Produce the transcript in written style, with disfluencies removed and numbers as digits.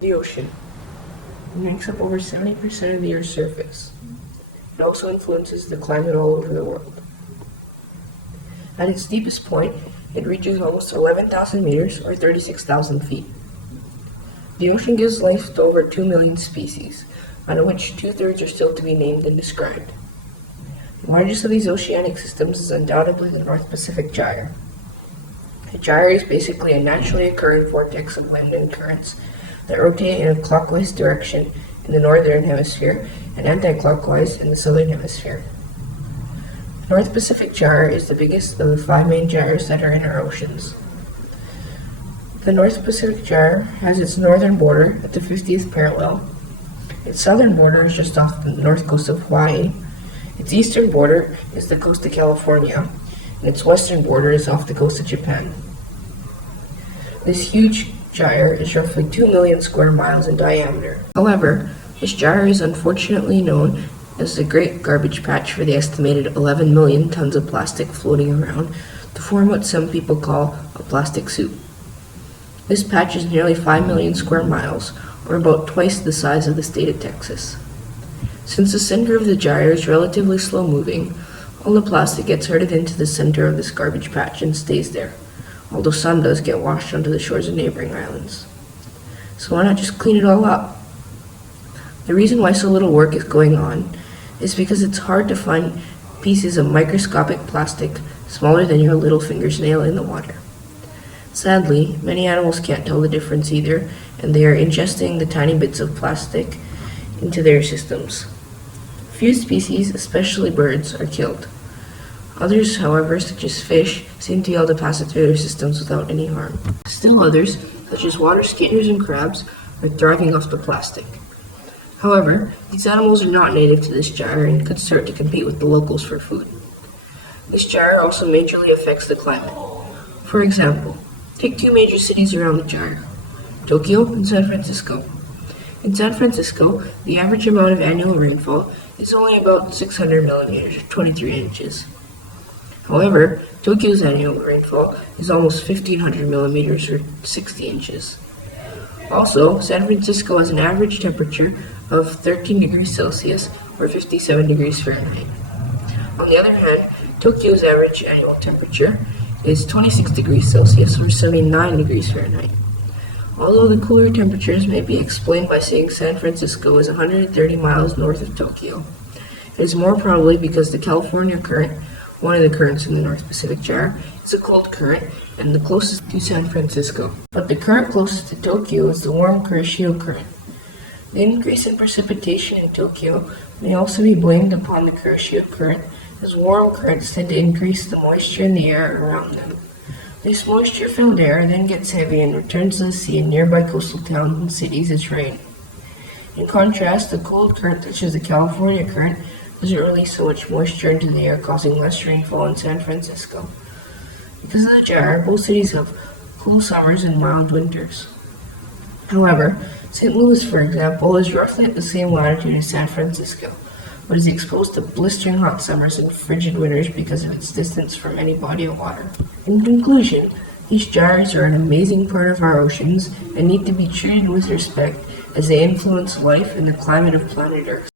The ocean. It makes up over 70% of the Earth's surface. It also influences the climate all over the world. At its deepest point, it reaches almost 11,000 meters or 36,000 feet. The ocean gives life to over 2 million species, out of which 2/3 are still to be named and described. The largest of these oceanic systems is undoubtedly the North Pacific Gyre. The gyre is basically a naturally occurring vortex of wind and currents that rotate in a clockwise direction in the northern hemisphere and anti-clockwise in the southern hemisphere. The North Pacific Gyre is the biggest of the 5 main gyres that are in our oceans. The North Pacific Gyre has its northern border at the 50th parallel. Its southern border is just off the north coast of Hawaii. Its eastern border is the coast of California, and its western border is off the coast of Japan. This huge gyre is roughly 2 million square miles in diameter. However, this gyre is unfortunately known as the Great Garbage Patch for the estimated 11 million tons of plastic floating around to form what some people call a plastic soup. This patch is nearly 5 million square miles, or about twice the size of the state of Texas. Since the center of the gyre is relatively slow moving, all the plastic gets herded into the center of this garbage patch and stays there, although some does get washed onto the shores of neighboring islands. So why not just clean it all up? The reason why so little work is going on is because it's hard to find pieces of microscopic plastic smaller than your little finger's nail in the water. Sadly, many animals can't tell the difference either, and they are ingesting the tiny bits of plastic into their systems. Few species, especially birds, are killed. Others, however, such as fish, seem to be able to pass it through their systems without any harm. Still others, such as water skaters and crabs, are thriving off the plastic. However, these animals are not native to this gyre and could start to compete with the locals for food. This gyre also majorly affects the climate. For example, take 2 major cities around the gyre, Tokyo and San Francisco. In San Francisco, the average amount of annual rainfall is only about 600 millimeters, or 23 inches. However, Tokyo's annual rainfall is almost 1,500 millimeters, or 60 inches. Also, San Francisco has an average temperature of 13 degrees Celsius, or 57 degrees Fahrenheit. On the other hand, Tokyo's average annual temperature is 26 degrees Celsius, or 79 degrees Fahrenheit. Although the cooler temperatures may be explained by saying San Francisco is 130 miles north of Tokyo, it is more probably because the California current, one of the currents in the North Pacific Gyre, is a cold current and the closest to San Francisco. But the current closest to Tokyo is the warm Kuroshio current. The increase in precipitation in Tokyo may also be blamed upon the Kuroshio current, as warm currents tend to increase the moisture in the air around them. This moisture-filled air then gets heavy and returns to the sea in nearby coastal towns and cities as rain. In contrast, the cold current, such as the California current, doesn't release so much moisture into the air, causing less rainfall in San Francisco. Because of the gyre, both cities have cool summers and mild winters. However, St. Louis, for example, is roughly at the same latitude as San Francisco, but is exposed to blistering hot summers and frigid winters because of its distance from any body of water. In conclusion, these gyres are an amazing part of our oceans and need to be treated with respect as they influence life and the climate of planet Earth.